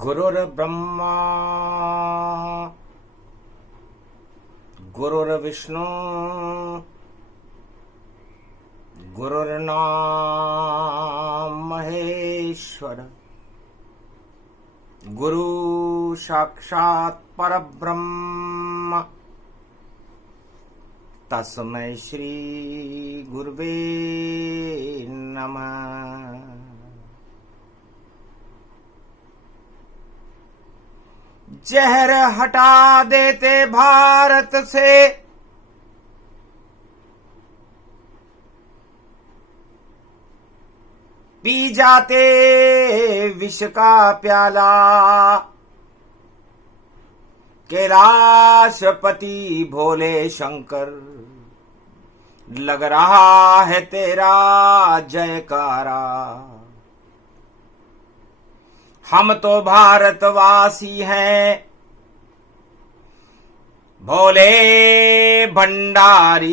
गुरुर्ब्रह्मा गुरुर्विष्णु गुरुर्नाम महेश्वर। गुरु साक्षात् परब्रह्म तस्मै श्री गुरुवे नमः। जहर हटा देते भारत से, पी जाते विष का प्याला। कैलाशपति भोले शंकर, लग रहा है तेरा जयकारा। हम तो भारतवासी हैं, भोले भंडारी।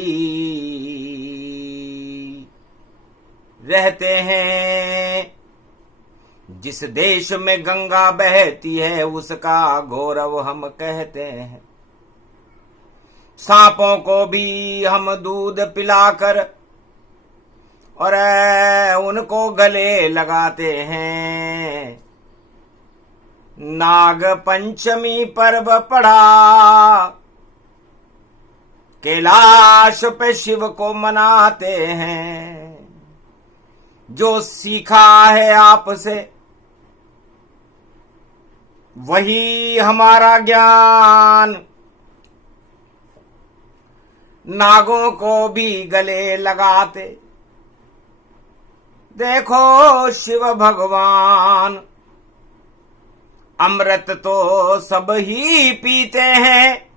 रहते हैं जिस देश में गंगा बहती है, उसका गौरव हम कहते हैं। सांपों को भी हम दूध पिलाकर और उनको गले लगाते हैं। नाग पंचमी पर्व पड़ा, कैलाश पे शिव को मनाते हैं। जो सीखा है आपसे वही हमारा ज्ञान, नागों को भी गले लगाते देखो शिव भगवान। अमृत तो सब ही पीते हैं,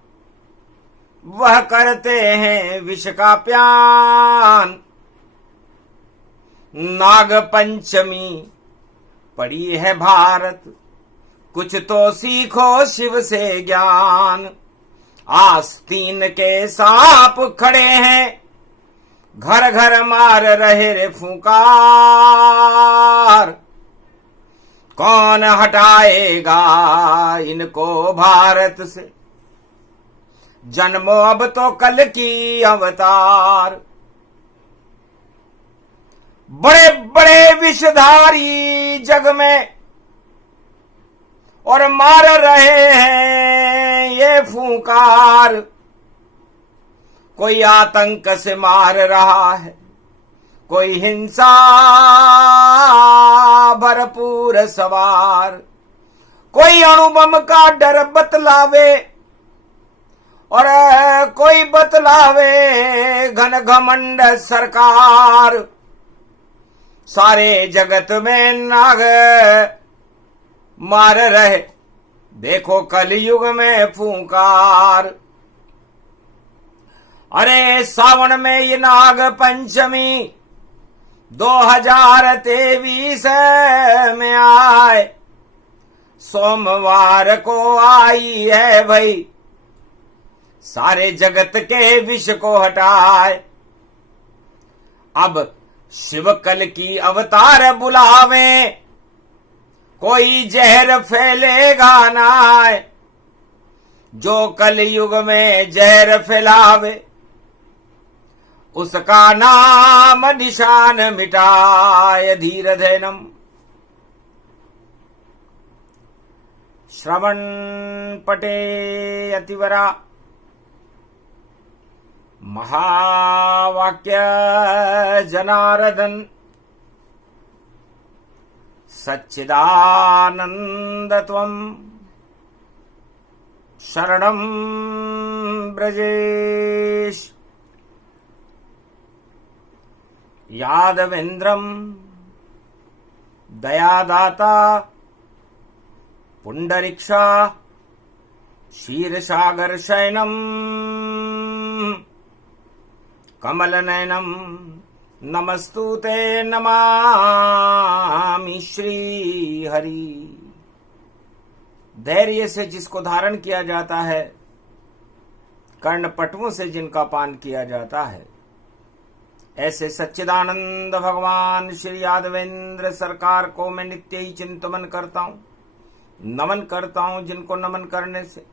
वह करते हैं विष का पान। नाग पंचमी पड़ी है भारत, कुछ तो सीखो शिव से ज्ञान। आस्तीन के सांप खड़े हैं, घर घर मार रहे रे फूंकार। कौन हटाएगा इनको भारत से, जन्मो अब तो कल की अवतार। बड़े बड़े विषधारी जग में और मार रहे हैं ये फूंकार। कोई आतंक से मार रहा है, कोई हिंसा भरपूर सवार। कोई अणुबम का डर बतलावे और कोई बतलावे घन घमंड सरकार। सारे जगत में नाग मार रहे देखो कलयुग में फूंकार। अरे सावन में ये नाग पंचमी 2023 में आए, सोमवार को आई है भाई। सारे जगत के विष को हटाए, अब शिव कल की अवतार बुलावे। कोई जहर फैलेगा ना, जो कल युग में जहर फैलावे, उसका नाम निशान मिटाय धीर धैनम। श्रवण पटे अतिवरा, महावाक्य जनार्दन। सच्चिदानंद त्वं शरणं ब्रजेश। यादवेन्द्रं दयादाता पुंडरीक्षा क्षीरसागर शयनम कमलनयनम नमस्तुते नमामि श्री हरि। धैर्य से जिसको धारण किया जाता है, कर्णपटुओं से जिनका पान किया जाता है, ऐसे सच्चिदानंद भगवान श्री यादवेंद्र सरकार को मैं नित्य ही चिंतन करता हूँ। नमन करता हूं जिनको नमन करने से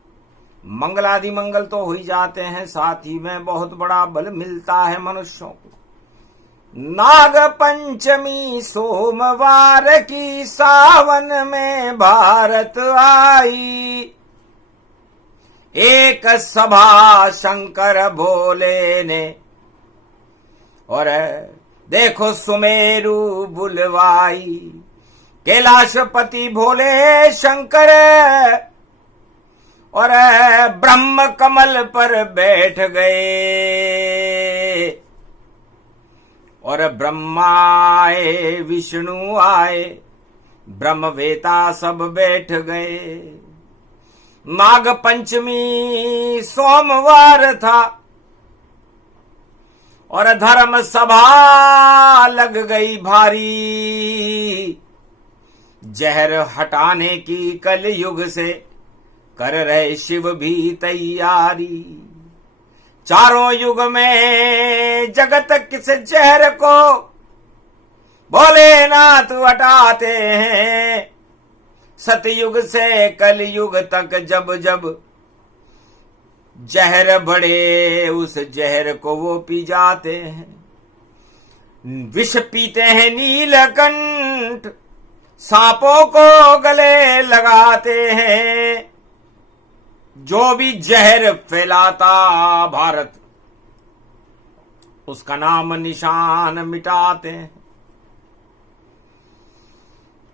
मंगलादि मंगल तो हो ही जाते हैं, साथ ही में बहुत बड़ा बल मिलता है मनुष्यों को। नाग पंचमी सोमवार की सावन में भारत आई, एक सभा शंकर भोले ने और देखो सुमेरु बुलवाई। कैलाशपति भोले शंकर और ब्रह्म कमल पर बैठ गए, और ब्रह्मा आए विष्णु आए, ब्रह्मवेता सब बैठ गए। नाग पंचमी सोमवार था और धर्म सभा लग गई भारी, जहर हटाने की कलयुग से कर रहे शिव भी तैयारी। चारों युग में जगत किस जहर को भोलेनाथ हटाते हैं, सतयुग से कलयुग तक जब जब जहर बढ़े उस जहर को वो पी जाते हैं। विष पीते हैं नीलकंठ, सांपों को गले लगाते हैं, जो भी जहर फैलाता भारत उसका नाम निशान मिटाते हैं।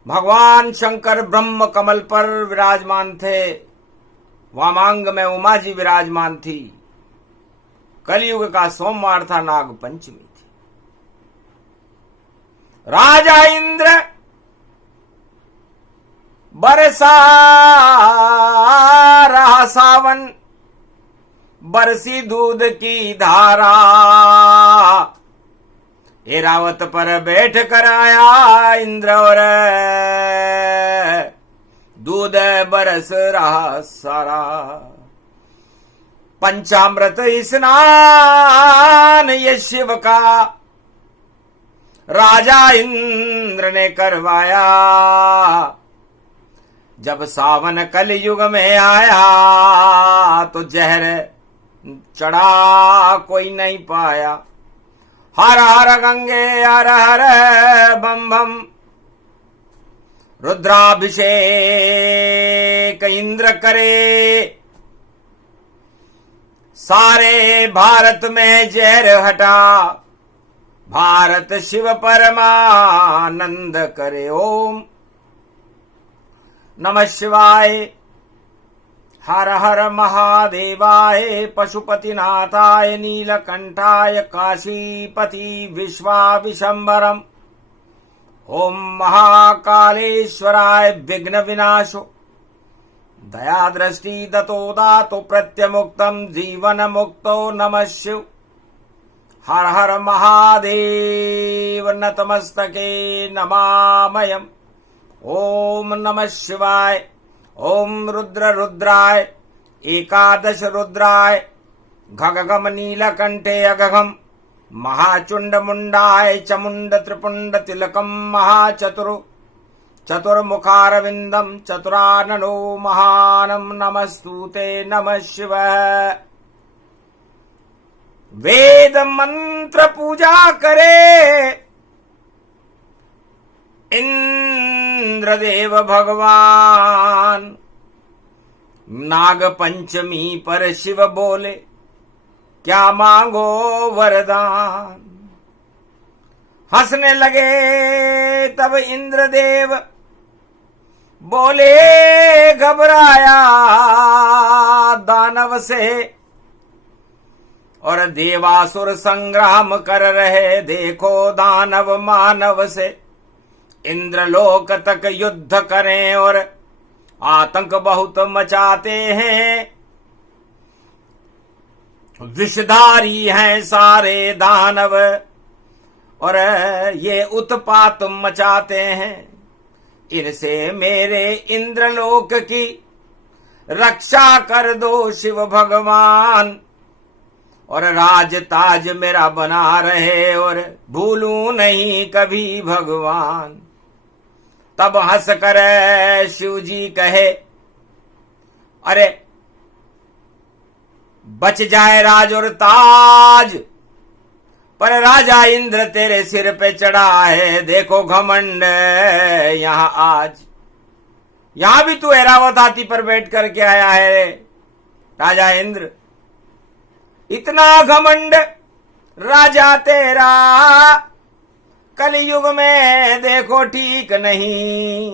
भगवान शंकर ब्रह्म कमल पर विराजमान थे, वामांग में उमा जी विराजमान थी। कलयुग का सोमवार था, नाग पंचमी थी। राजा इंद्र बरसा रहा सावन, बरसी दूध की धारा, ऐरावत पर बैठ कर आया इंद्र और दूध बरस रहा सारा। पंचामृत स्नान ये शिव का राजा इंद्र ने करवाया। जब सावन कलयुग में आया तो जहर चढ़ा कोई नहीं पाया। हर हर गंगे हर हर बम बम, रुद्राभिषेक इंद्र करे, सारे भारत में जहर हटा, भारत शिव परमानंद करे। ओम नमः शिवाय, हर हर महादेवाय, पशुपतिनाथाय, नीलकंठाय, काशीपति विश्वाविशंबरम। ओम महाकालेश्वराय विघ्न विनाशो, दया दृष्टि दतो दातो प्रत्यमुक्तम जीवन मुक्तो नमः शिव। हर हर महादेव नतमस्तके नमामयम्। ओम नमः शिवाय। ओम रुद्र रुद्राय, एकादश रुद्राय, घगगम नीलकंठे अगघम, महाचुंड मुंडाय चमुंड त्रिपुंड तिलकम महाचतुर, चतुर्मुखारविंदम चतुराननो महानम नमस्तुते नमः शिवाय। वेद मंत्र पूजा करे इंद्रदेव भगवान। नाग पंचमी पर शिव बोले क्या मांगो वरदान। हंसने लगे तब इंद्रदेव, बोले घबराया दानव से, और देवासुर संग्राम कर रहे देखो दानव मानव से। इंद्रलोक तक युद्ध करें और आतंक बहुत मचाते हैं, विषधारी हैं सारे दानव और ये उत्पात मचाते हैं। इनसे मेरे इंद्रलोक की रक्षा कर दो शिव भगवान, और राज ताज मेरा बना रहे और भूलूं नहीं कभी भगवान। तब हंस कर शिव जी कहे, अरे बच जाए राज और ताज, पर राजा इंद्र तेरे सिर पे चढ़ा है, देखो घमंड यहां आज। यहां भी तू ऐरावत हाथी पर बैठ करके आया है राजा इंद्र, इतना घमंड राजा तेरा कलयुग में देखो ठीक नहीं।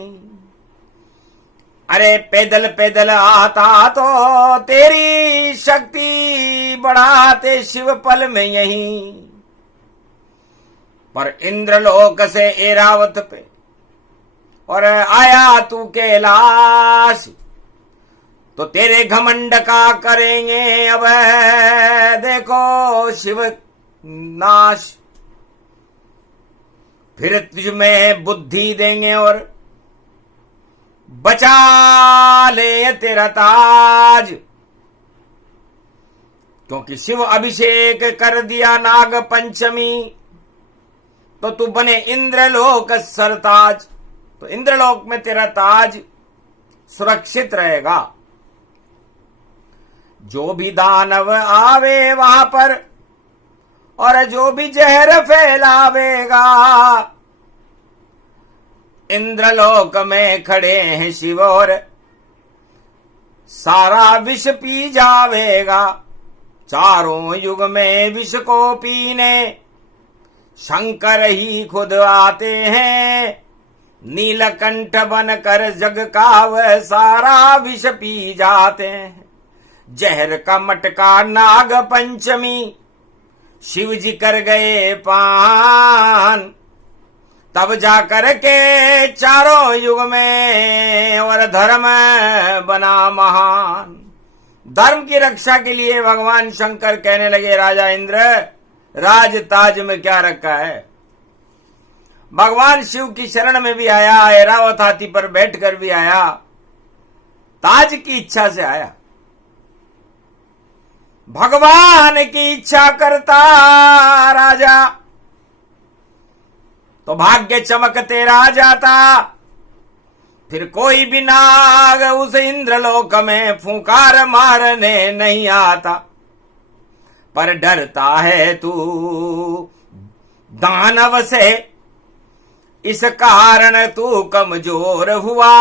अरे पैदल पैदल आता तो तेरी शक्ति बढ़ाते शिव पल में यहीं, पर इंद्रलोक से ऐरावत पे और आया तू कैलाश, तो तेरे घमंड का करेंगे अब देखो शिव नाश। फिर तुझ में बुद्धि देंगे और बचा ले तेरा ताज, क्योंकि शिव अभिषेक कर दिया नाग पंचमी, तो तू बने इंद्रलोक सरताज। तो इंद्रलोक में तेरा ताज सुरक्षित रहेगा। जो भी दानव आवे वहां पर और जो भी जहर फैलावेगा, इंद्रलोक में खड़े हैं शिव और सारा विष पी जावेगा। चारों युग में विष को पीने शंकर ही खुद आते हैं, नीलकंठ बनकर जग का वह सारा विष पी जाते हैं। जहर का मटका नाग पंचमी शिव जी कर गए पान, तब जाकर के चारों युग में और धर्म बना महान। धर्म की रक्षा के लिए भगवान शंकर कहने लगे, राजा इंद्र राज ताज में क्या रखा है। भगवान शिव की शरण में भी आया, ऐरावत हाथी पर बैठकर भी आया, ताज की इच्छा से आया। भगवान की इच्छा करता राजा तो भाग्य चमकते रह जाता, फिर कोई भी नाग उस इंद्रलोक में फुंकार मारने नहीं आता। पर डरता है तू दानव से, इस कारण तू कमजोर हुआ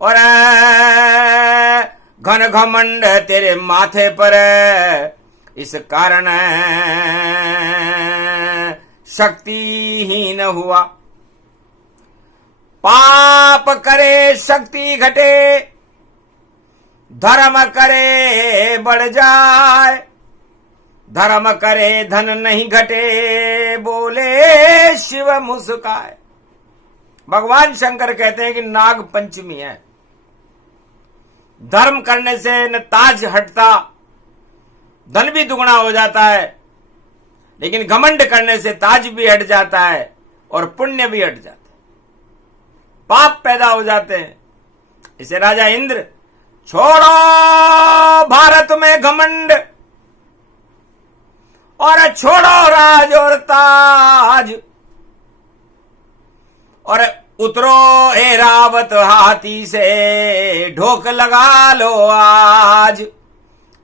और घन घमंड तेरे माथे पर, इस कारण शक्तिहीन हुआ। पाप करे शक्ति घटे, धर्म करे बढ़ जाए, धर्म करे धन नहीं घटे, बोले शिव मुस्काए। भगवान शंकर कहते हैं कि नाग पंचमी है, धर्म करने से न ताज हटता, धन भी दुगना हो जाता है, लेकिन घमंड करने से ताज भी हट जाता है और पुण्य भी हट जाता है, पाप पैदा हो जाते हैं। इसे राजा इंद्र, छोड़ो भारत में घमंड और छोड़ो राज और ताज, और उतरो ऐरावत हाथी से ढोक लगा लो आज।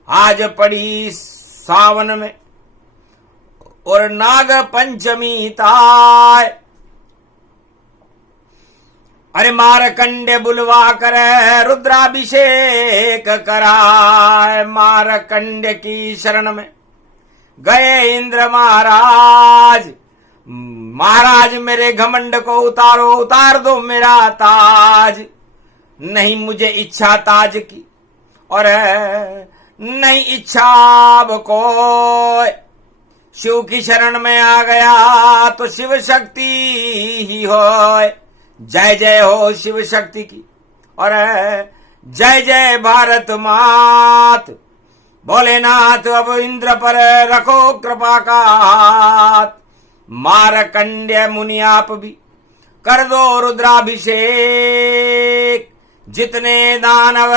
आज पड़ी सावन में और नाग पंचमी ताय, अरे मारकंडे बुलवा कर रुद्राभिषेक कराए। मारकंडे की शरण में गए इंद्र महाराज, महाराज मेरे घमंड को उतारो, उतार दो मेरा ताज। नहीं मुझे इच्छा ताज की और नहीं इच्छा अब कोई, शिव की शरण में आ गया तो शिव शक्ति ही हो। जय जय हो शिव शक्ति की और जय जय भारत मात। भोलेनाथ अब इंद्र पर रखो कृपा का हाथ। मारकंड्य मुनि आप भी कर दो रुद्राभिषेक। जितने दानव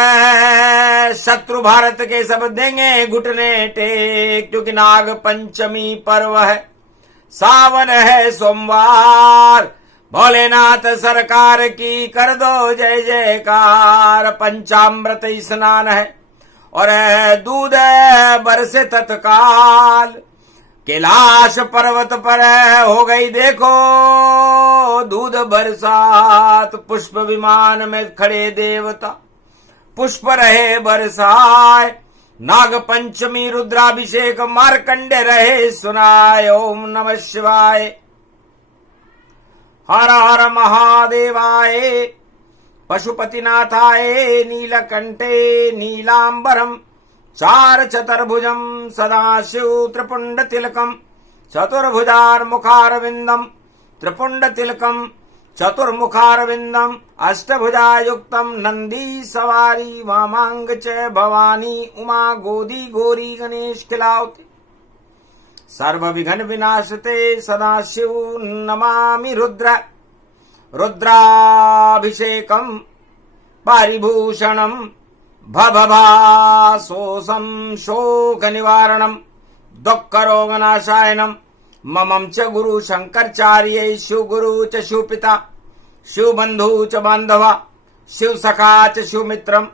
शत्रु भारत के सब देंगे घुटने टेक, क्योंकि नाग पंचमी पर्व है, सावन है सोमवार, भोलेनाथ सरकार की कर दो जय जयकार। पंचामृत स्नान है और दूध बरसे तत्काल। कैलाश पर्वत पर हो गई देखो दूध बरसात। पुष्प विमान में खड़े देवता पुष्प रहे बरसाए। नाग पंचमी रुद्राभिषेक मार्कंडे रहे सुनाए। ओम नमः शिवाय हर हर महादेवाय पशुपतिनाथाय नीलकंठे नीलांबरम चार चतुर्भुजम सदाशिव त्रिपुंड तिलकम चतुर्भुजार्मुखारविंदम त्रिपुंड तिलकम चतुर्मुखारविंदम अष्टभुजायुक्तम नंदी सवारी वामांग च भवानी उमा गोदी गौरी गणेश खिलावते। सर्व विघ्न विनाशते सदाशिव नमामि रुद्र रुद्राभिषेकम पारिभूषणम भवभासोऽसं शोक निवारणम दुःख रोगनाशायनम। ममं च गुरु शंकराचार्य शिव गुरु च शिव पिता शिव बंधु च बांधवा शिव सखा च शिव मित्रम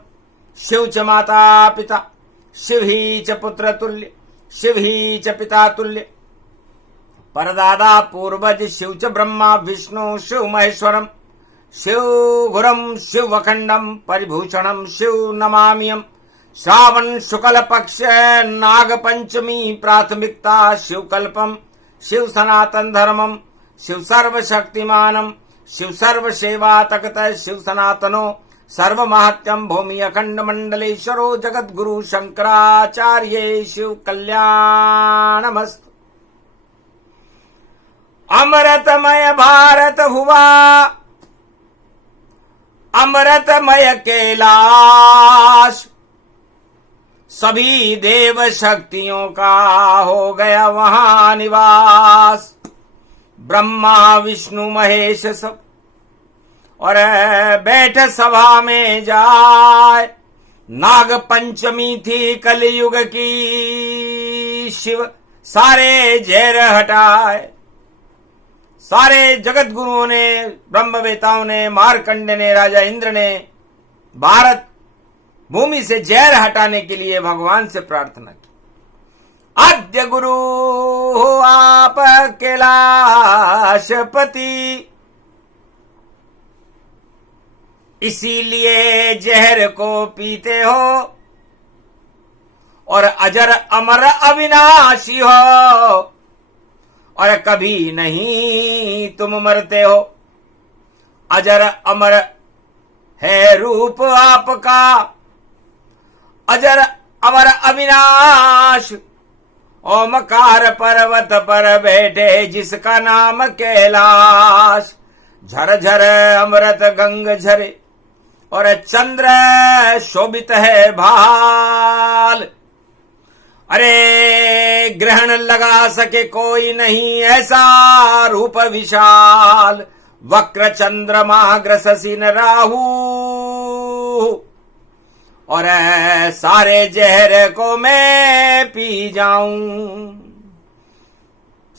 शिव च माता पिता शिव ही च पुत्र तुल्य शिव ही च पिता तुल्य। परदादा पूर्वज शिव च ब्रह्मा विष्णु शिव महेश्वरम शिव गुरम शिव अखंडम परिभूषणम शिव नमाम्यहम्। श्रावण शुक्ल पक्ष नाग पंचमी प्राथमिकता शिव कल्पम शिव सनातन धर्मम शिव सर्व शक्तिमानम शिव सर्व सेवा तकत शिव सनातनो सर्व महत्यम भूमि अखंड मंडलेश्वरो जगत गुरु शंकराचार्य शिव कल्याणमस्तु। अमृतमय भारत हुआ अमृतमय कैलाश। सभी देव शक्तियों का हो गया वहां निवास। ब्रह्मा विष्णु महेश सब और बैठ सभा में जाए। नाग पंचमी थी कलयुग की शिव सारे जहर हटाए। सारे जगत गुरुओं ने ब्रह्मवेताओं ने मार्कंड ने राजा इंद्र ने भारत भूमि से जहर हटाने के लिए भगवान से प्रार्थना की। आद्य गुरु हो आप कैलाशपति इसीलिए जहर को पीते हो और अजर अमर अविनाशी हो और कभी नहीं तुम मरते हो। अजर अमर है रूप आपका अजर अमर अविनाश। ओमकार पर्वत पर बैठे जिसका नाम कैलाश। झर झर अमृत गंग झरे और चंद्र शोभित है भाल। अरे ग्रहण लगा सके कोई नहीं ऐसा रूप विशाल। वक्र चंद्रमा ग्रससीन राहु और सारे जहर को मैं पी जाऊं।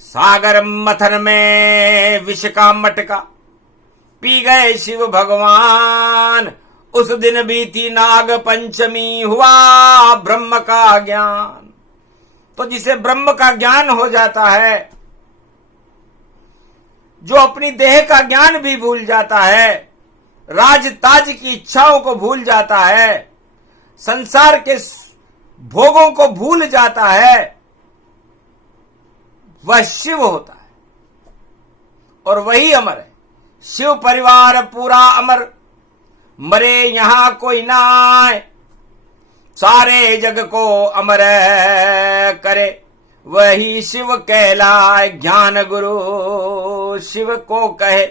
सागर मथन में विष का मटका पी गए शिव भगवान। उस दिन बीती नाग पंचमी हुआ ब्रह्म का ज्ञान। तो जिसे ब्रह्म का ज्ञान हो जाता है जो अपनी देह का ज्ञान भी भूल जाता है, राज ताज की इच्छाओं को भूल जाता है, संसार के भोगों को भूल जाता है, वह शिव होता है और वही अमर है। शिव परिवार पूरा अमर, मरे यहां कोई ना आए। सारे जग को अमर करे वही शिव कहलाए। ज्ञान गुरु शिव को कहे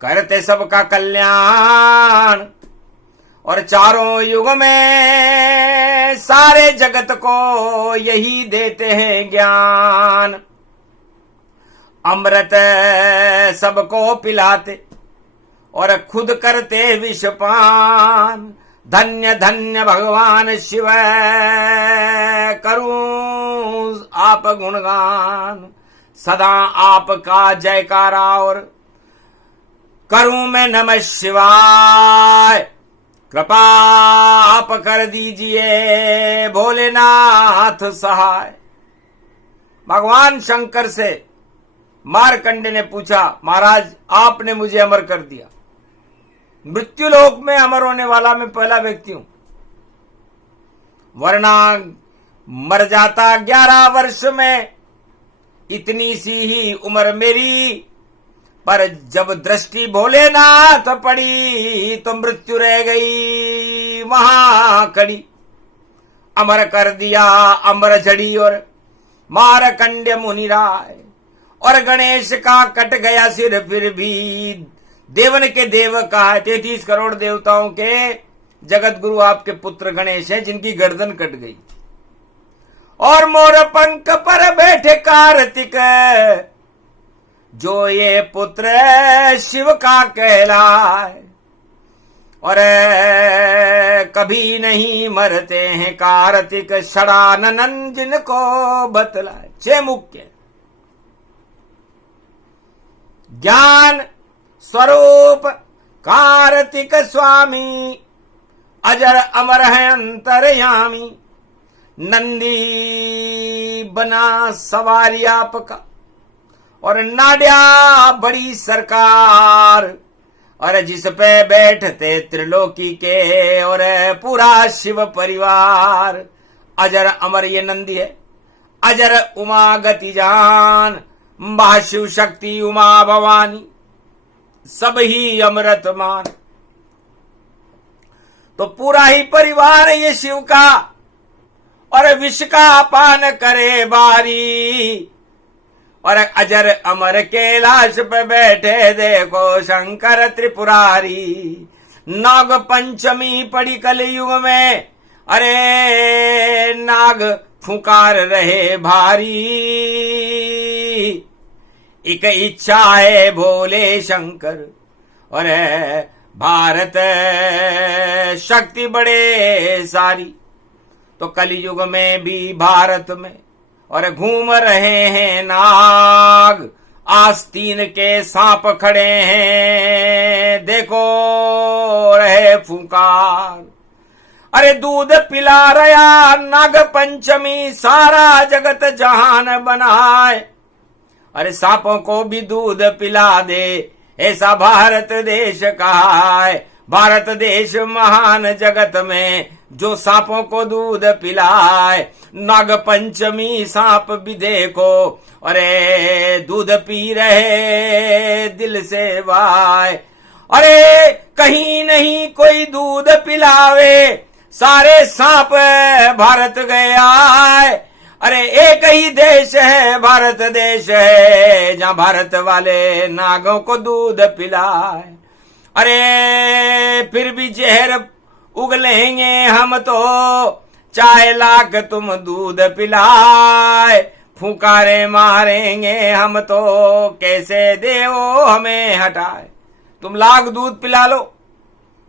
करते सबका कल्याण। और चारों युग में सारे जगत को यही देते हैं ज्ञान। अमृत सबको पिलाते और खुद करते विषपान। धन्य धन्य भगवान शिव करूं आप गुणगान। सदा आपका जयकारा और करूं मैं नमः शिवाय, कृपा आप कर दीजिए भोलेनाथ सहाय। भगवान शंकर से मार्कंडे ने पूछा, महाराज आपने मुझे अमर कर दिया, मृत्युलोक में अमर होने वाला मैं पहला व्यक्ति हूं, वरना मर जाता 11 वर्ष में, इतनी सी ही उम्र मेरी, पर जब दृष्टि भोलेनाथ पड़ी तो मृत्यु रह गई वहां खड़ी। अमर कर दिया अमर झड़ी और मारकंड्य मुनिराय, और गणेश का कट गया सिर, फिर भी देवन के देव कहा, 33 करोड़ देवताओं के जगत गुरु आपके पुत्र गणेश हैं जिनकी गर्दन कट गई। और मोर पंख पर बैठे कार्तिक, जो ये पुत्र शिव का कहलाए, और कभी नहीं मरते हैं कार्तिक, षडानन जिनको बतलाए। 6 मुख्य ज्ञान स्वरूप कार्तिक स्वामी, अजर अमर है अंतर्यामी, नंदी बना सवारी आपका, और नाड्या बड़ी सरकार, और जिस पे बैठते त्रिलोकी के और पूरा शिव परिवार। अजर अमर ये नंदी है, अजर उमा गति जान, महाशिव शक्ति उमा भवानी, सब ही अमृतमान। तो पूरा ही परिवार ये शिव का, और विष का पान करे बारी, और अजर अमर कैलाश पे बैठे देखो शंकर त्रिपुरारी। नाग पंचमी पड़ी कलयुग में, अरे नाग फुकार रहे भारी, एक इच्छा है भोले शंकर, और भारत शक्ति बड़े सारी। तो कलयुग में भी भारत में और घूम रहे हैं नाग, आस्तीन के सांप खड़े हैं देखो रहे फुकार। अरे दूध पिला रहा नाग पंचमी, सारा जगत जहान बनाए, अरे सांपों को भी दूध पिला दे, ऐसा भारत देश कहा है। भारत देश महान जगत में जो सांपों को दूध पिलाए, नाग पंचमी सांप भी देखो अरे दूध पी रहे दिल से वाय। अरे कहीं नहीं कोई दूध पिलावे, सारे सांप भारत गया है। अरे एक ही देश है भारत देश है, जहां भारत वाले नागों को दूध पिलाए। अरे फिर भी जहर उगलेंगे हम तो, चाहे लाख तुम दूध पिलाए, फुकारे मारेंगे हम तो, कैसे देवो हमें हटाए। तुम लाख दूध पिला लो,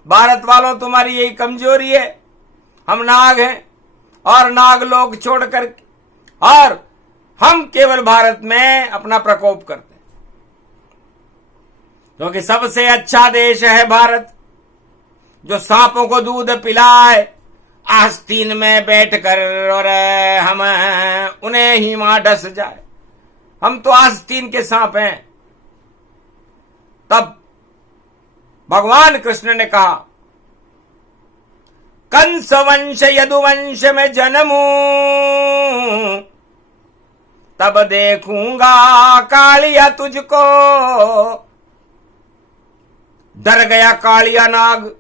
भारत वालों तुम्हारी यही कमजोरी है, हम नाग हैं और नाग लोग छोड़ करके, और हम केवल भारत में अपना प्रकोप करते हैं, क्योंकि सबसे अच्छा देश है भारत, जो सांपों को दूध पिलाए आस्तीन में बैठकर, और हम उन्हें ही मां डस जाए। हम तो आस्तीन के सांप हैं। तब भगवान कृष्ण ने कहा, कंस वंश यदुवंश में जन्मूं, तब देखूंगा कालिया तुझको। डर गया कालिया नाग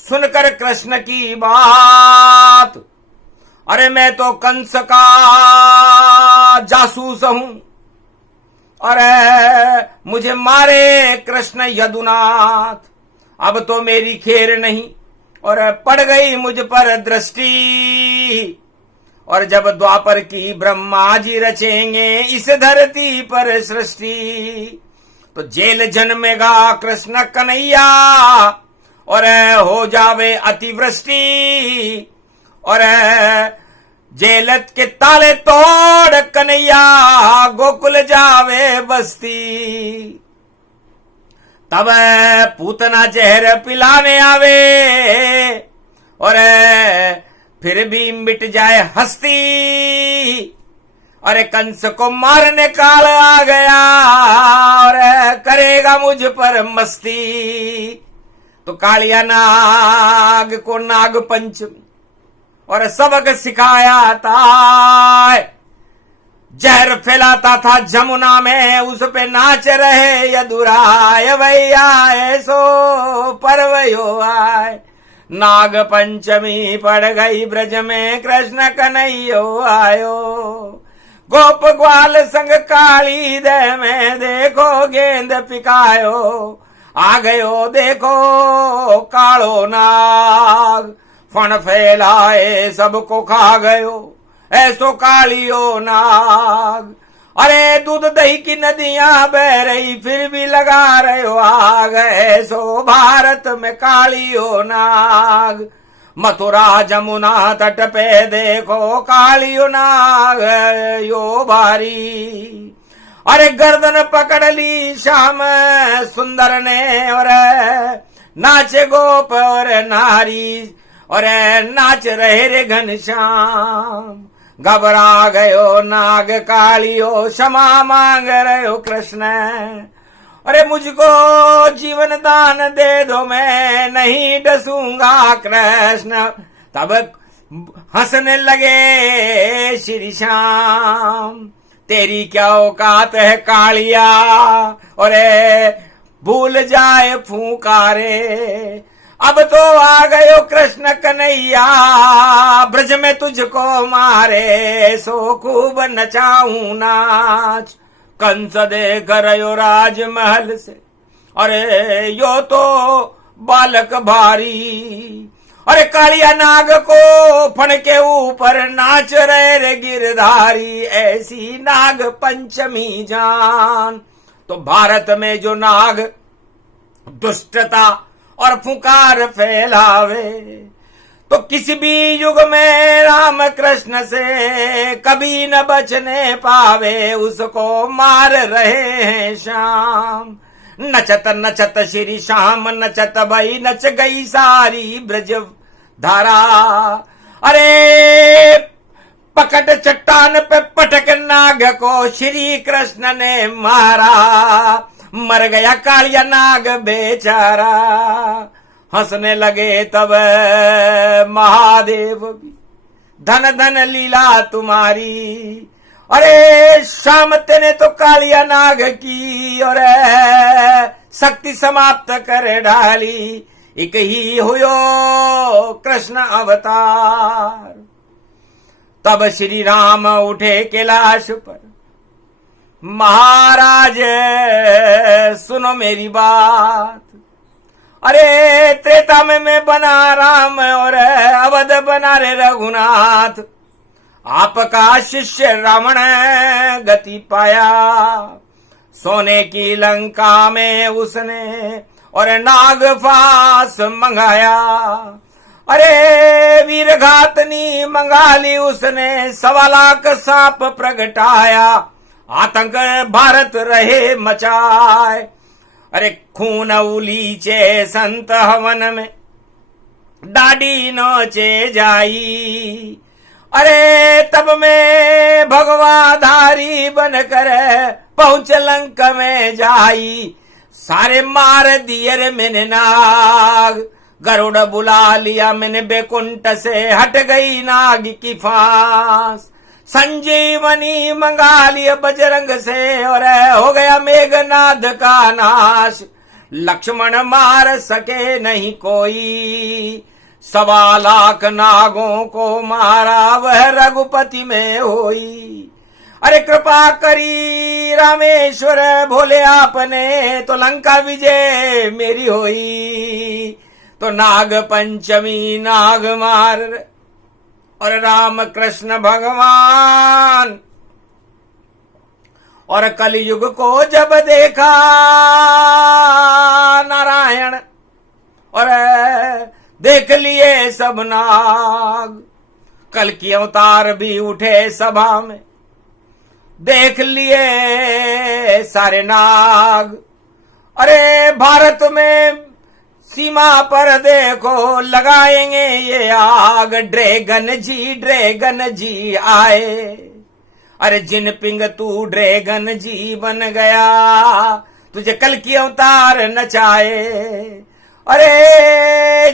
सुनकर कृष्ण की बात। अरे मैं तो कंस का जासूस हूं, अरे मुझे मारे कृष्ण यदुनाथ, अब तो मेरी खैर नहीं, और पड़ गई मुझ पर दृष्टि। और जब द्वापर की ब्रह्मा जी रचेंगे इस धरती पर सृष्टि, तो जेल जन्मेगा कृष्ण कन्हैया, और हो जावे अतिवृष्टि, और जेलत के ताले तोड़ कन्हैया गोकुल जावे बस्ती। तब पूतना जहर पिलाने आवे और फिर भी मिट जाए हस्ती। अरे कंस को मारने काल आ गया और करेगा मुझ पर मस्ती। तो कालिया नाग को नाग पंचमी और सबक सिखाया था। जहर फैलाता था जमुना में, उस पे नाच रहे यदुराय। भैया ऐसो परवयो आय। नाग पंचमी पड़ गई ब्रज में, कृष्ण कन्हैयो आयो। गोप ग्वाल संग काली दे में, देखो गेंद पिकायो। आ गयो देखो कालो नाग, फण फैलाए सबको खा गयो ऐसो कालियो नाग। अरे दूध दही की नदियां बह रही, फिर भी लगा रहे हो आग ऐसो भारत में कालियो नाग। मथुरा जमुना तट पे देखो कालियो नाग यो भारी। अरे गर्दन पकड़ ली श्याम सुंदर ने और नाचे गोप और नारी और नाच रहे रे घनश्याम। घबरा गयो नाग कालियो, क्षमा मांग रहे हो कृष्ण। अरे मुझको जीवन दान दे दो, मैं नहीं डसूंगा कृष्ण। तब हंसने लगे श्री श्याम, तेरी क्या औकात है कालिया, और भूल जाए फूकारे। अब तो आ गयो कृष्ण कन्हैया, ब्रज में तुझको मारे, सो खूब नचाऊं नाच। कंस देख रयो राजमहल से, अरे यो तो बालक भारी। अरे कालिया नाग को फण के ऊपर नाच रहे रे गिरधारी, ऐसी नाग पंचमी जान। तो भारत में जो नाग दुष्टता और फुकार फैलावे, तो किसी भी युग में राम कृष्ण से कभी न बचने पावे, उसको मार रहे हैं श्याम। नचत नचत श्री श्याम नचत भई, नच गई सारी ब्रज धारा। अरे पकड़ चट्टान पे पटक नाग को श्री कृष्ण ने मारा, मर गया कालिया नाग बेचारा। हंसने लगे तब महादेव भी, धन धन लीला तुम्हारी। अरे श्याम तेने तो कालिया नाग की और शक्ति समाप्त कर डाली, एक ही हुयो कृष्ण अवतार। तब श्री राम उठे कैलाश पर, महाराज सुनो मेरी बात। अरे त्रेता में मैं बना राम और अवध बना रे रघुनाथ। आपका शिष्य रावण गति पाया, सोने की लंका में उसने और नागफास मंगाया। अरे वीर घातनी मंगा ली उसने, 1.25 लाख सांप प्रगटाया, आतंक भारत रहे मचाए। अरे खून उलीचे संत हवन में, डाडी नोचे जाई। अरे तब मैं भगवाधारी बनकर पहुंच लंक में जाई, सारे मार दिए रे मैंने नाग। गरुड़ बुला लिया मैंने बैकुंठ से, हट गई नाग की फांस। संजीवनी मंगा लिया बजरंग से और हो गया मेघनाद का नाश। लक्ष्मण मार सके नहीं कोई, 1.25 लाख नागों को मारा वह रघुपति में होई। अरे कृपा करी रामेश्वर भोले आपने, तो लंका विजय मेरी होई। तो नाग पंचमी नाग मार और राम कृष्ण भगवान, और कलयुग को जब देखा नारायण, और देख लिए सब नाग। कल की अवतार भी उठे सभा में, देख लिए सारे नाग। अरे भारत में सीमा पर देखो लगाएंगे ये आग, ड्रैगन जी आए। अरे जिनपिंग तू ड्रैगन जी बन गया, तुझे कल की अवतार नचाए। अरे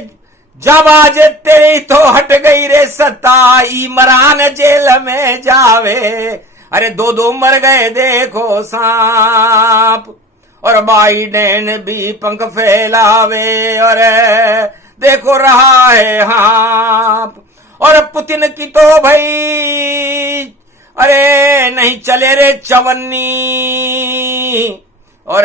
जब आज तेरी तो हट गई रे सत्ता, इमरान जेल में जावे। अरे दो मर गए देखो सांप, और बाइडेन भी पंख फैलावे, और देखो रहा है हाँप। और पुतिन की तो भाई अरे नहीं चले रे चवन्नी, और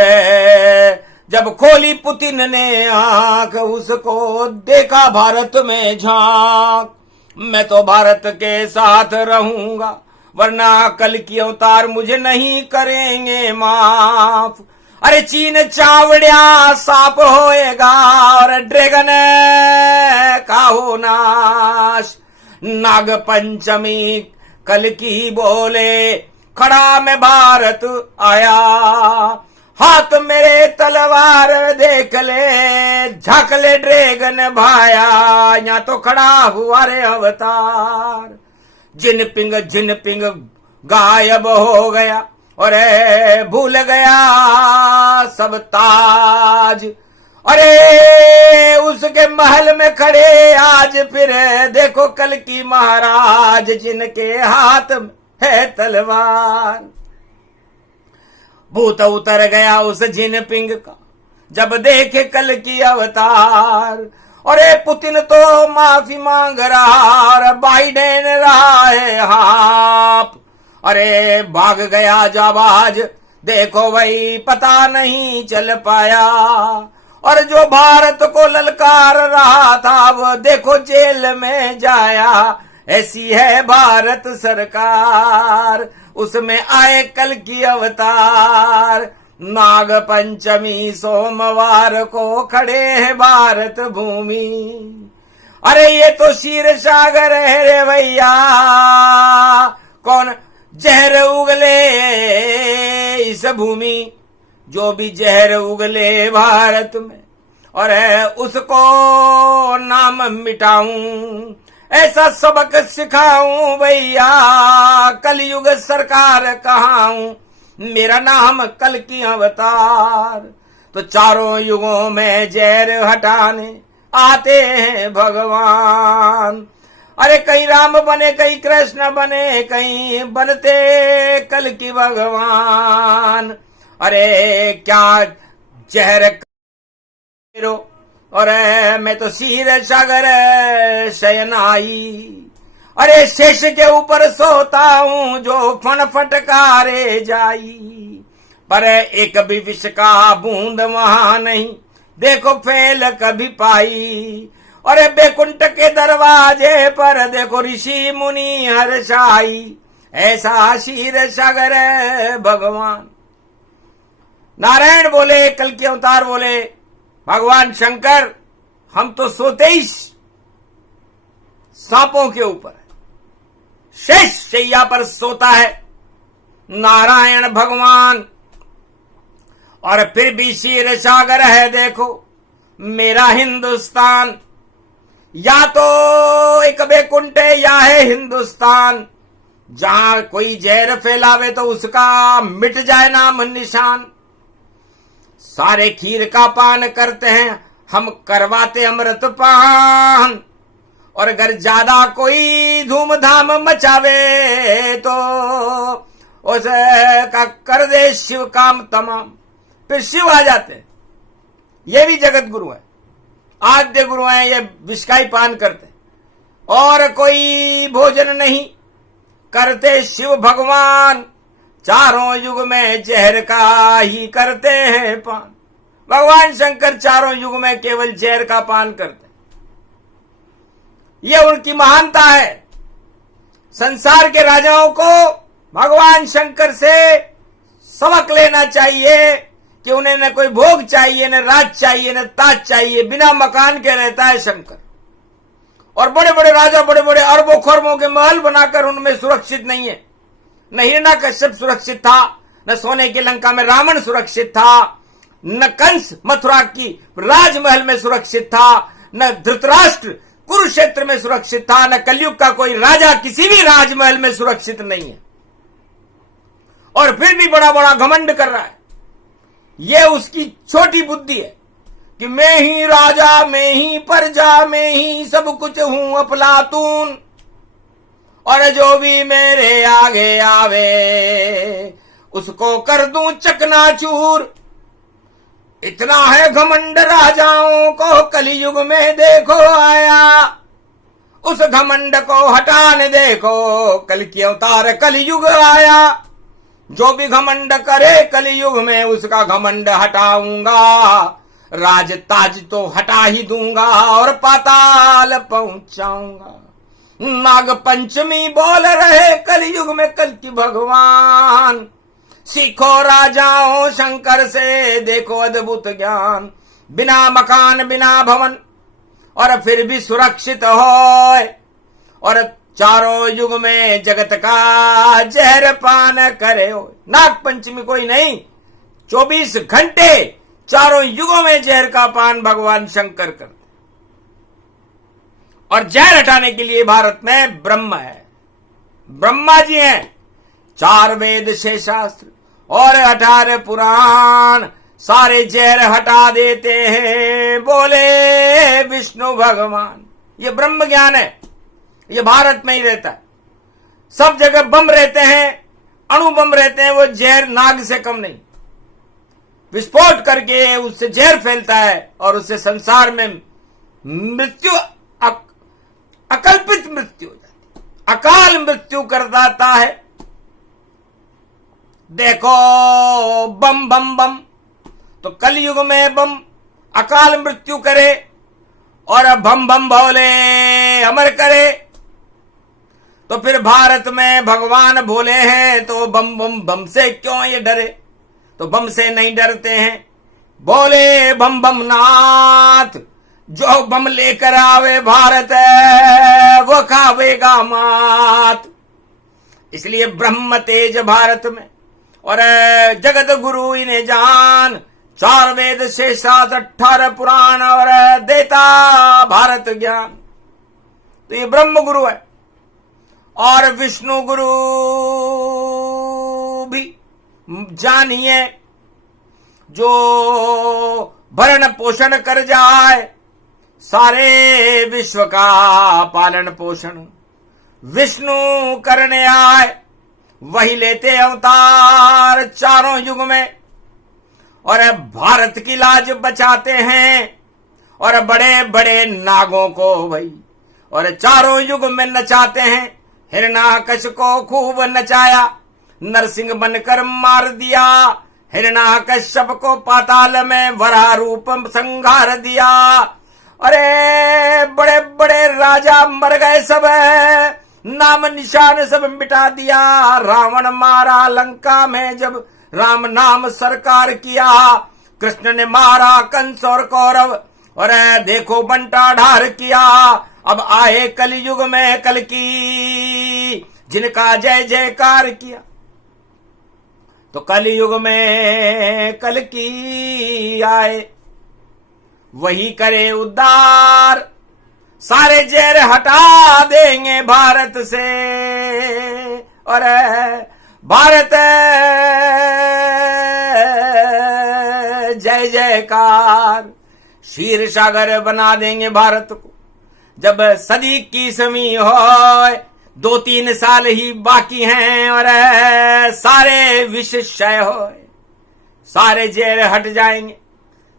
जब खोली पुतिन ने आंख, उसको देखा भारत में झांक। मैं तो भारत के साथ रहूंगा, वरना कल की अवतार मुझे नहीं करेंगे माफ। अरे चीन चावड़िया साप होएगा, और ड्रैगन का हो नाश। नाग पंचमी कल की बोले, खड़ा में भारत आया। हाथ मेरे तलवार देख ले, झाक ले ड्रैगन भाया। यहाँ तो खड़ा हुआ रे अवतार। जिनपिंग गायब हो गया, और भूल गया सब ताज। अरे उसके महल में खड़े आज फिर देखो कल की महाराज, जिनके हाथ में है तलवार। भूत उतर गया उस जिनपिंग का, जब देखे कल की अवतार। अरे पुतिन तो माफी मांग रहा, और बाइडेन रहा है हाँप। अरे भाग गया जाबाज, देखो भाई पता नहीं चल पाया। और जो भारत को ललकार रहा था, वो देखो जेल में जाया। ऐसी है भारत सरकार, उसमें आए कल की अवतार। नाग पंचमी सोमवार को खड़े हैं भारत भूमि। अरे ये तो क्षीर सागर है रे भैया, कौन जहर उगले इस भूमि। जो भी जहर उगले भारत में, और उसको नाम मिटाऊं, ऐसा सबक सिखाऊं भैया। कलयुग सरकार कहाऊं, मेरा नाम कल की अवतार। तो चारों युगों में जहर हटाने आते हैं भगवान। अरे कहीं राम बने, कहीं कृष्ण बने, कहीं बनते कल की भगवान। अरे क्या जहर करो, और मैं तो शीर सागर शयनाई। अरे शेष के ऊपर सोता हूं, जो फन फटकारे जाई। पर एक भी विष का बूंद वहां नहीं, देखो फैल कभी पाई। और बैकुंठ के दरवाजे पर देखो ऋषि मुनि हर्षाई। ऐसा क्षीर सागर भगवान। नारायण बोले, कल के अवतार बोले, भगवान शंकर हम तो सोते ही सांपों के ऊपर, शेष शैया पर सोता है नारायण भगवान। और फिर भी क्षीर सागर है देखो मेरा हिंदुस्तान। या तो एक बैकुंठ है, या है हिंदुस्तान। जहां कोई जहर फैलावे तो उसका मिट जाए नाम निशान। सारे खीर का पान करते हैं, हम करवाते अमृत पान। और अगर ज्यादा कोई धूमधाम मचावे, तो उसका कर दे शिव काम तमाम। फिर शिव आ जाते हैं। ये भी जगत गुरु है, आद्य गुरु हैं, ये विष का ही पान करते हैं। और कोई भोजन नहीं करते शिव भगवान। चारों युग में जहर का ही करते हैं पान। भगवान शंकर चारों युग में केवल जहर का पान करते हैं। यह उनकी महानता है। संसार के राजाओं को भगवान शंकर से सबक लेना चाहिए कि उन्हें न कोई भोग चाहिए, न राज चाहिए, न ताज चाहिए। बिना मकान के रहता है शंकर। और बड़े बड़े राजा बड़े बड़े अरबों खरबों के महल बनाकर उनमें सुरक्षित नहीं है। न हिरण्यकश्यप सुरक्षित था, न सोने की लंका में रावण सुरक्षित था, न कंस मथुरा की राजमहल में सुरक्षित था, न धृतराष्ट्र कुरुक्षेत्र में सुरक्षित था, न कलयुग का कोई राजा किसी भी राजमहल में सुरक्षित नहीं है। और फिर भी बड़ा बड़ा घमंड कर रहा है। यह उसकी छोटी बुद्धि है कि मैं ही राजा, मैं ही प्रजा, मैं ही सब कुछ हूं अफलातून, और जो भी मेरे आगे आवे उसको कर दूं चकनाचूर। इतना है घमंड राजाओं को कलियुग में देखो आया, उस घमंड को हटाने देखो कल की अवतार कलियुग आया। जो भी घमंड करे कलियुग में उसका घमंड हटाऊंगा, राज ताज तो हटा ही दूंगा और पाताल पहुंचाऊंगा। नाग पंचमी बोल रहे कलियुग में कल की भगवान, सीखो राजाओं शंकर से देखो अद्भुत ज्ञान। बिना मकान बिना भवन और फिर भी सुरक्षित हो, और चारों युग में जगत का जहर पान करे हो। नाग पंचमी कोई नहीं, 24 घंटे चारों युगों में जहर का पान भगवान शंकर करते। और जहर हटाने के लिए भारत में ब्रह्म है, ब्रह्मा जी हैं। 4 वेद 6 शास्त्र और 18 पुराण सारे जहर हटा देते हैं, बोले विष्णु भगवान। ये ब्रह्म ज्ञान है, ये भारत में ही रहता है। सब जगह बम रहते हैं, अणु बम रहते हैं, वो जहर नाग से कम नहीं। विस्फोट करके उससे जहर फैलता है और उससे संसार में मृत्यु, अकल्पित मृत्यु हो जाती है, अकाल मृत्यु कर देता है। देखो बम बम बम, तो कलयुग में बम अकाल मृत्यु करे और बम बम भोले अमर करे। तो फिर भारत में भगवान भोले हैं तो बम बम बम से क्यों ये डरे? तो बम से नहीं डरते हैं, बोले बम बम नाथ। जो बम लेकर आवे भारत है वो खावेगा मात। इसलिए ब्रह्म तेज भारत में और जगत गुरु इन्हें जान। 4 वेद 6 शास्त्र 18 पुराण और देता भारत ज्ञान। तो ये ब्रह्म गुरु है। और विष्णु गुरु भी जानिए, जो भरण पोषण कर जाए सारे विश्व का पालन पोषण। विष्णु करने आए वही लेते अवतार चारों युग में, और भारत की लाज बचाते हैं और बड़े बड़े नागों को भाई और चारों युग में नचाते हैं। हिरण्याकश को खूब नचाया, नरसिंह बनकर मार दिया। हिरण्याकश्यप को पाताल में वराह रूप संघार दिया। अरे बड़े बड़े राजा मर गए सब, नाम निशान सब मिटा दिया। रावण मारा लंका में जब राम नाम सरकार किया। कृष्ण ने मारा कंस और कौरव और देखो बंटा ढार किया। अब आए कलयुग में कल की जिनका जय जयकार किया। तो कलयुग में कल की आए वही करे उद्धार। सारे जहर हटा देंगे भारत से और भारत जय जयकार। क्षीर सागर बना देंगे भारत को। जब सदी की समी हो 2-3 साल ही बाकी हैं और सारे विष क्षय हो, सारे जहर हट जाएंगे।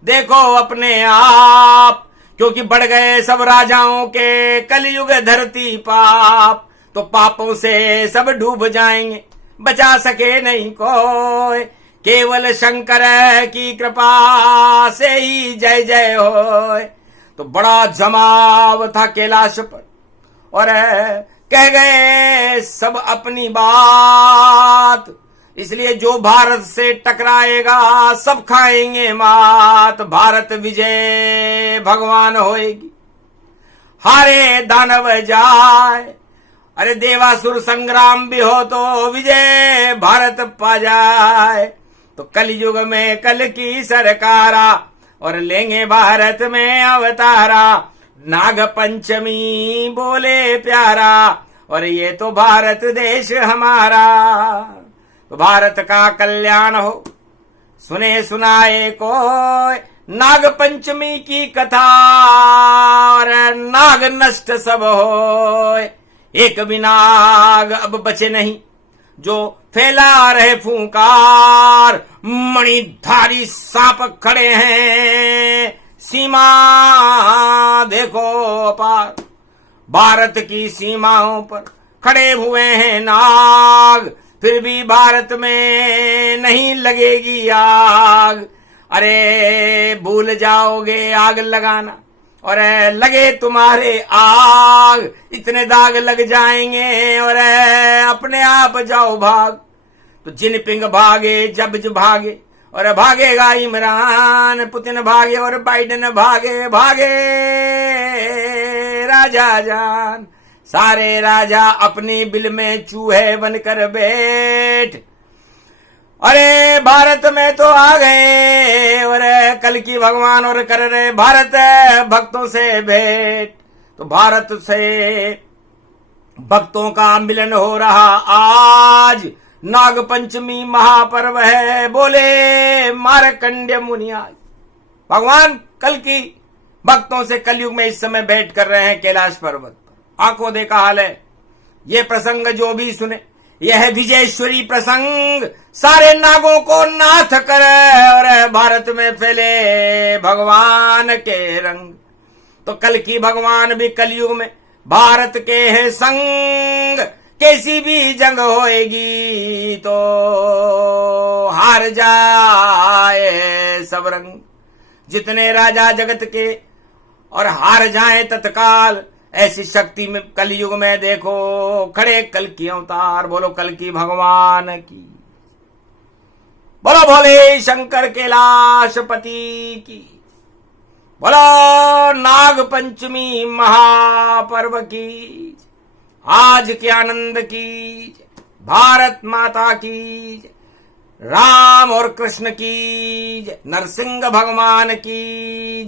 देखो अपने आप, क्योंकि बढ़ गए सब राजाओं के कलयुग धरती पाप। तो पापों से सब डूब जाएंगे, बचा सके नहीं कोई। केवल शंकर की कृपा से ही जय जय हो। तो बड़ा जमाव था कैलाश पर और कह गए सब अपनी बात। इसलिए जो भारत से टकराएगा सब खाएंगे मात। भारत विजय भगवान होएगी, हारे दानव जाए। अरे देवासुर संग्राम भी हो तो विजय भारत पा जाए। तो कलयुग में कल की सरकारा और लेंगे भारत में अवतारा। नाग पंचमी बोले प्यारा और ये तो भारत देश हमारा। तो भारत का कल्याण हो सुने सुनाए कोई नाग पंचमी की कथा और नाग नष्ट सब हो। एक भी नाग अब बचे नहीं जो फैला रहे फूंकार। मणिधारी सांप खड़े हैं सीमा देखो पार। भारत की सीमाओं पर खड़े हुए हैं नाग फिर भी भारत में नहीं लगेगी आग। अरे भूल जाओगे आग लगाना और लगे तुम्हारे आग इतने दाग लग जाएंगे और अपने आप जाओ भाग। तो जिनपिंग भागे जब्ज भागे और भागेगा इमरान। पुतिन भागे और बाइडेन भागे भागे राजा जान। सारे राजा अपनी बिल में चूहे बनकर बैठ। अरे भारत में तो आ गए और कल की भगवान और कर रहे भारत भक्तों से भेंट। तो भारत से भक्तों का मिलन हो रहा आज। नाग पंचमी महापर्व है बोले मार्कंडेय मुनि आज। भगवान कल की भक्तों से कलयुग में इस समय भेंट कर रहे हैं कैलाश पर्वत पर। आंखों देखा हाल है। ये प्रसंग जो भी सुने यह विजयेश्वरी प्रसंग सारे नागों को नाथ करे और भारत में फैले भगवान के रंग। तो कल की भगवान भी कलयुग में भारत के हैं संग। कैसी भी जंग होएगी तो हार जाए सब रंग। जितने राजा जगत के और हार जाए तत्काल ऐसी शक्ति में कलयुग में देखो खड़े कल की अवतार। बोलो कल की भगवान की। बोलो भोले शंकर कैलाशपति की। बोलो नाग पंचमी महापर्व की। आज के आनंद की। भारत माता की। राम और कृष्ण की। नरसिंह भगवान की।